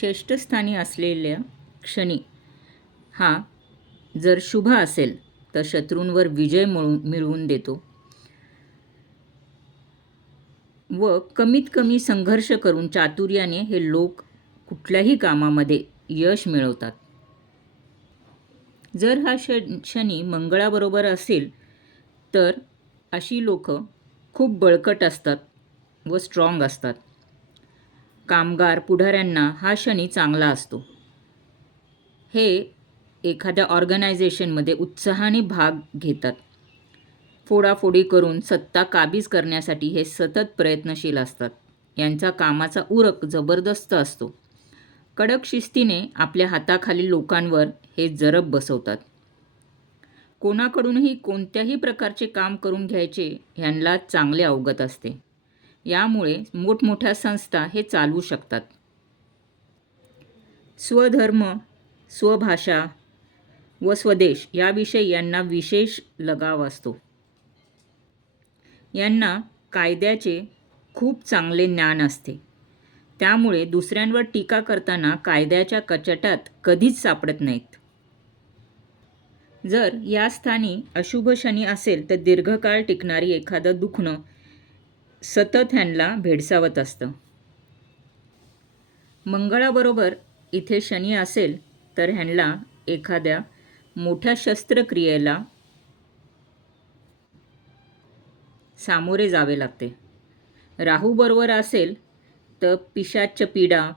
षष्ठस्थानी असलेल्या शनी हा जर शुभ असेल तर शत्रूंवर विजय मिळवून देतो व कमीत कमी संघर्ष करून चातुर्याने हे लोक कुठल्याही कामामध्ये यश मिळवतात. जर हा शनी मंगळाबरोबर असेल तर अशी लोक खूप बळकट असतात व स्ट्रॉंग असतात. कामगार पुढाऱ्यांना हा शनी चांगला असतो. हे एखाद्या ऑर्गनायझेशनमध्ये उत्साहाने भाग घेतात. फोडाफोडी करून सत्ता काबीज करण्यासाठी हे सतत प्रयत्नशील असतात. यांचा कामाचा उरक जबरदस्त असतो. कडक शिस्तीने आपल्या हाताखाली लोकांवर हे जरब बसवतात. कोणाकडूनही कोणत्याही प्रकारचे काम करून घ्यायचे ह्यांना चांगले अवगत असते. यामुळे मोठमोठ्या संस्था हे चालवू शकतात. स्वधर्म, स्वभाषा व स्वदेश याविषयी यांना विशेष लगाव असतो. यांना कायद्याचे खूप चांगले ज्ञान असते. त्यामुळे दुसऱ्यांवर टीका करताना कायद्याच्या कचाट्यात कधीच सापडत नाहीत. जर या स्थानी अशुभ शनी असेल तर दीर्घकाळ टिकणारी एखादं दुखणं सतत ह्यांना भेडसावत असतं. मंगळाबरोबर इथे शनी असेल तर ह्यांना एखाद्या मोठ्या शस्त्रक्रियेला सामोरे जावे लागते. राहू बरोबर असेल तर पिशाच्च पीडा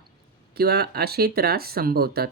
किंवा असे त्रास संभवतात.